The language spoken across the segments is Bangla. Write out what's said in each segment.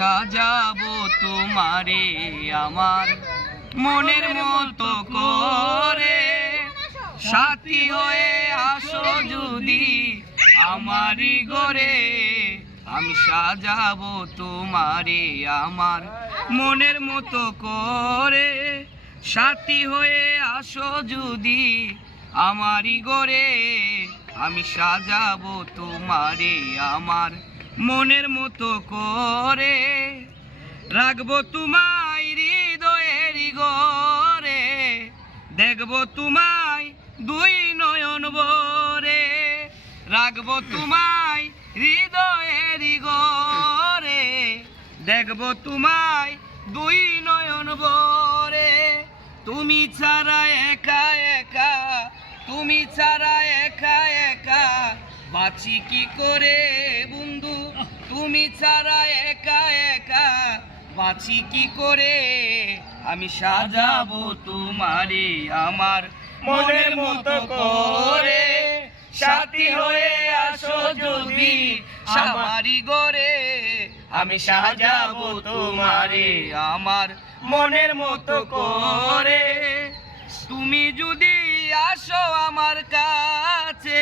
সাজাবো তোমারে আমার মনের মতো করে, সাথী হয়ে আসো যদি আমারই ঘরে। আমি সাজাবো তোমারে আমার মনের মতো করে, সাথী হয়ে আসো যদি আমারই ঘরে। আমি সাজাবো তোমারে আমার মনের মতো করে, রাখবো তোমায় হৃদয়ের ঘরে, দেখবো তোমায় দুই নয়ন ভরে। রাখবো তোমায় হৃদয়ের ঘরে, দেখবো তোমায় দুই নয়ন ভরে। তুমি ছাড়া একা একা, তুমি ছাড়া একা একা বাঁচি কি করে বন্ধু, তুমি ছাড়া একা একা বাঁচি কি করে। আমি সাজাবো তোমারে আমার মনের মতো করে, সাথী হয়ে আসো যদি আমারই ঘরে। আমি সাজাবো তোমারে আমার মনের মতো করে। তুমি যদি আসো আমার কাছে,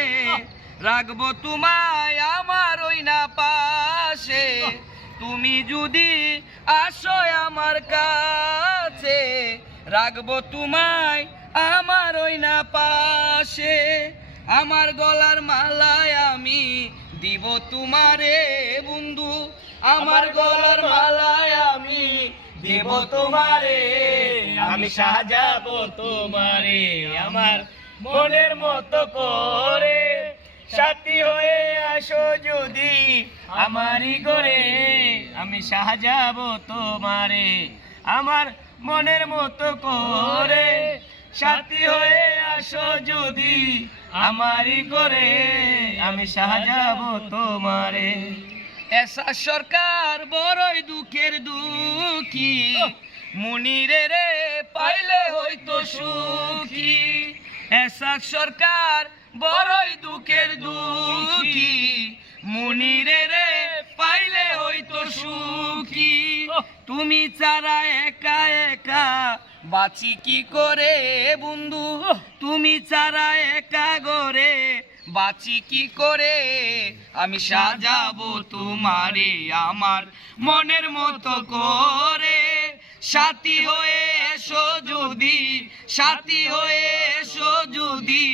রাখবো তোমায় আমার ওই না পাশে। তুমি যদি আসো আমার কাছে, রাখবো তোমায় আমার ওই না পাশে। আমার গলার মালায় আমি দিব তোমারে বন্ধু, আমার গলার মালায় আমি দেব তোমারে। আমি সাজাবো তোমারে আমার মনের মতো করে, সাথী হয়ে আসো যদি আমারই ঘরে। আমি সাজাবো তোমারে আমার মনের মতো করে, সাথী হয়ে আসো যদি আমারই ঘরে। আমি সাজাবো তোমারে। এসা সরকার বড়ই দুঃখের দুঃখী, মনিরে রে পাইলে হয়তো সুখী। এসা সরকার বড়ই দুঃখের দুঃখী, মনিরে রে পাইলে হয়তো সুখী। তুমি ছাড়া একা একা বাঁচি কি করে বন্ধু, তুমি ছাড়া একা ঘরে বাঁচি কি করে। আমি সাজাবো তোমারে আমার মনের মতো করে, সাথী হয়ে এসো যদি, সাথী হয়ে এসো যদি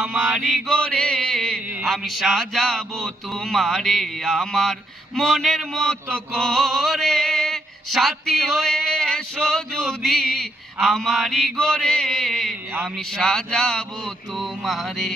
আমারই ঘরে। আমি সাজাবো তোমারে আমার মনের মতো করে, সাথী হয়ে এসো যদি আমারই ঘরে। আমি সাজাবো তোমারে।